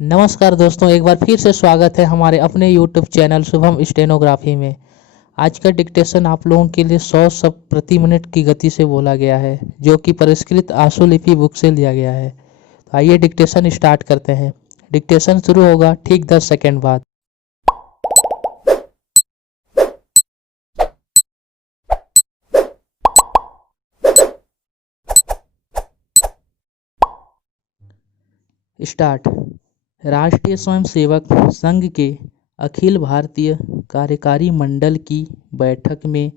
नमस्कार दोस्तों, एक बार फिर से स्वागत है हमारे अपने YouTube चैनल शुभम स्टेनोग्राफी में। आज का डिक्टेशन आप लोगों के लिए 100 शब्द प्रति मिनट की गति से बोला गया है, जो कि परिष्कृत आशुलिपि बुक से लिया गया है। तो आइए डिक्टेशन स्टार्ट करते हैं। डिक्टेशन शुरू होगा ठीक 10 सेकेंड बाद। स्टार्ट। राष्ट्रीय स्वयंसेवक संघ के अखिल भारतीय कार्यकारी मंडल की बैठक में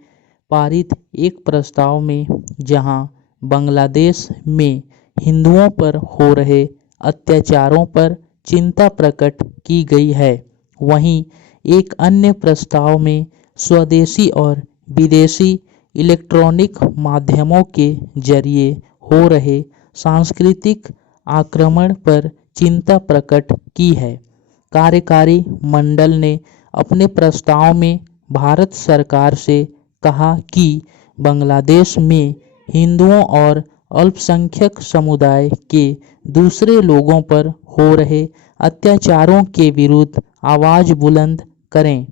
पारित एक प्रस्ताव में जहां बांग्लादेश में हिंदुओं पर हो रहे अत्याचारों पर चिंता प्रकट की गई है, वहीं एक अन्य प्रस्ताव में स्वदेशी और विदेशी इलेक्ट्रॉनिक माध्यमों के जरिए हो रहे सांस्कृतिक आक्रमण पर चिंता प्रकट की है। कार्यकारी मंडल ने अपने प्रस्ताव में भारत सरकार से कहा कि बांग्लादेश में हिंदुओं और अल्पसंख्यक समुदाय के दूसरे लोगों पर हो रहे अत्याचारों के विरुद्ध आवाज़ बुलंद करें,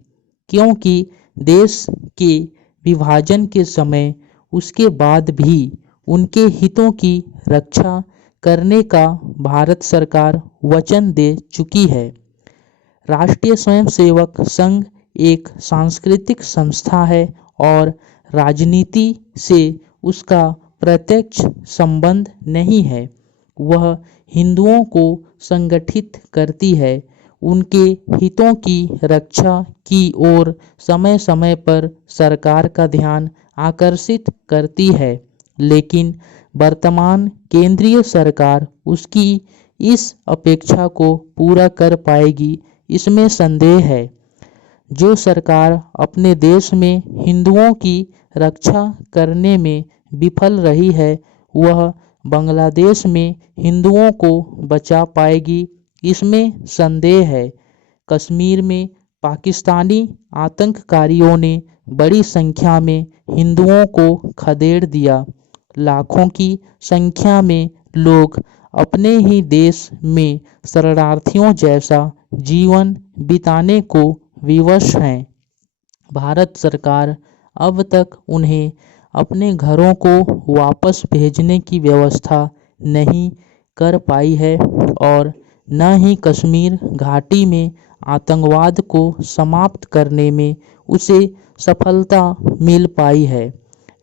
क्योंकि देश के विभाजन के समय उसके बाद भी उनके हितों की रक्षा करने का भारत सरकार वचन दे चुकी है। राष्ट्रीय स्वयंसेवक संघ एक सांस्कृतिक संस्था है और राजनीति से उसका प्रत्यक्ष संबंध नहीं है। वह हिंदुओं को संगठित करती है, उनके हितों की रक्षा की ओर समय समय पर सरकार का ध्यान आकर्षित करती है, लेकिन वर्तमान केंद्रीय सरकार उसकी इस अपेक्षा को पूरा कर पाएगी, इसमें संदेह है। जो सरकार अपने देश में हिंदुओं की रक्षा करने में विफल रही है, वह बांग्लादेश में हिंदुओं को बचा पाएगी, इसमें संदेह है। कश्मीर में पाकिस्तानी आतंककारियों ने बड़ी संख्या में हिंदुओं को खदेड़ दिया। लाखों की संख्या में लोग अपने ही देश में शरणार्थियों जैसा जीवन बिताने को विवश हैं। भारत सरकार अब तक उन्हें अपने घरों को वापस भेजने की व्यवस्था नहीं कर पाई है और न ही कश्मीर घाटी में आतंकवाद को समाप्त करने में उसे सफलता मिल पाई है।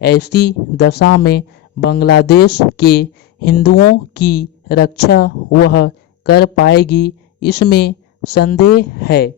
ऐसी दशा में बांग्लादेश के हिंदुओं की रक्षा वह कर पाएगी, इसमें संदेह है।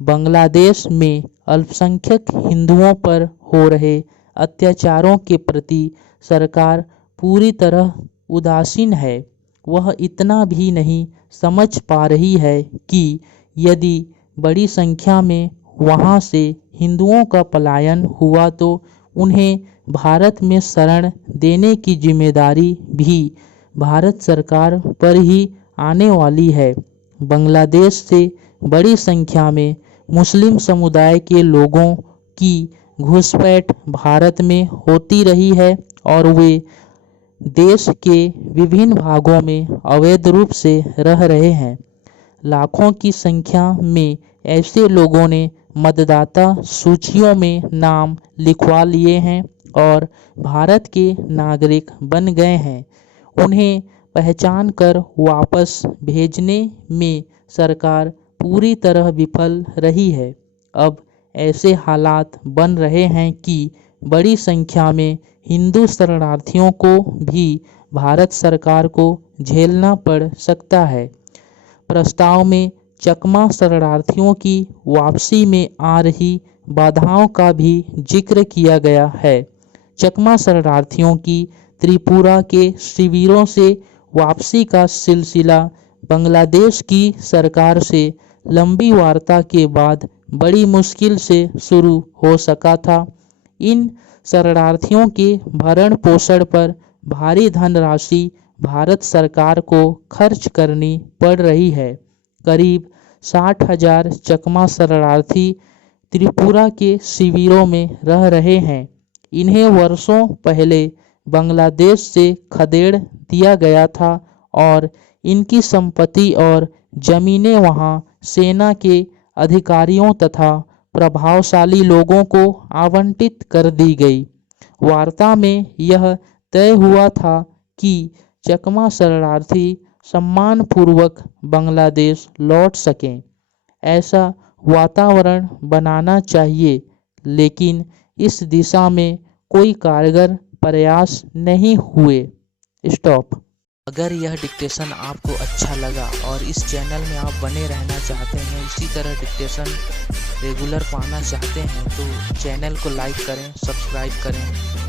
बांग्लादेश में अल्पसंख्यक हिंदुओं पर हो रहे अत्याचारों के प्रति सरकार पूरी तरह उदासीन है। वह इतना भी नहीं समझ पा रही है कि यदि बड़ी संख्या में वहां से हिंदुओं का पलायन हुआ तो उन्हें भारत में शरण देने की जिम्मेदारी भी भारत सरकार पर ही आने वाली है। बांग्लादेश से बड़ी संख्या में मुस्लिम समुदाय के लोगों की घुसपैठ भारत में होती रही है और वे देश के विभिन्न भागों में अवैध रूप से रह रहे हैं। लाखों की संख्या में ऐसे लोगों ने मतदाता सूचियों में नाम लिखवा लिए हैं और भारत के नागरिक बन गए हैं। उन्हें पहचान कर वापस भेजने में सरकार पूरी तरह विफल रही है। अब ऐसे हालात बन रहे हैं कि बड़ी संख्या में हिंदू शरणार्थियों को भी भारत सरकार को झेलना पड़ सकता है। प्रस्ताव में चकमा शरणार्थियों की वापसी में आ रही बाधाओं का भी जिक्र किया गया है। चकमा शरणार्थियों की त्रिपुरा के शिविरों से वापसी का सिलसिला बांग्लादेश की सरकार से लंबी वार्ता के बाद बड़ी मुश्किल से शुरू हो सका था। इन शरणार्थियों के भरण पोषण पर भारी धनराशि भारत सरकार को खर्च करनी पड़ रही है। करीब 60,000 चकमा शरणार्थी त्रिपुरा के शिविरों में रह रहे हैं। इन्हें वर्षों पहले बांग्लादेश से खदेड़ दिया गया था और इनकी संपत्ति और जमीनें वहां सेना के अधिकारियों तथा प्रभावशाली लोगों को आवंटित कर दी गई। वार्ता में यह तय हुआ था कि चकमा शरणार्थी सम्मानपूर्वक बांग्लादेश लौट सकें। ऐसा वातावरण बनाना चाहिए, लेकिन इस दिशा में कोई कारगर प्रयास नहीं हुए। स्टॉप। अगर यह डिक्टेशन आपको अच्छा लगा और इस चैनल में आप बने रहना चाहते हैं, इसी तरह डिक्टेशन रेगुलर पाना चाहते हैं, तो चैनल को लाइक करें, सब्सक्राइब करें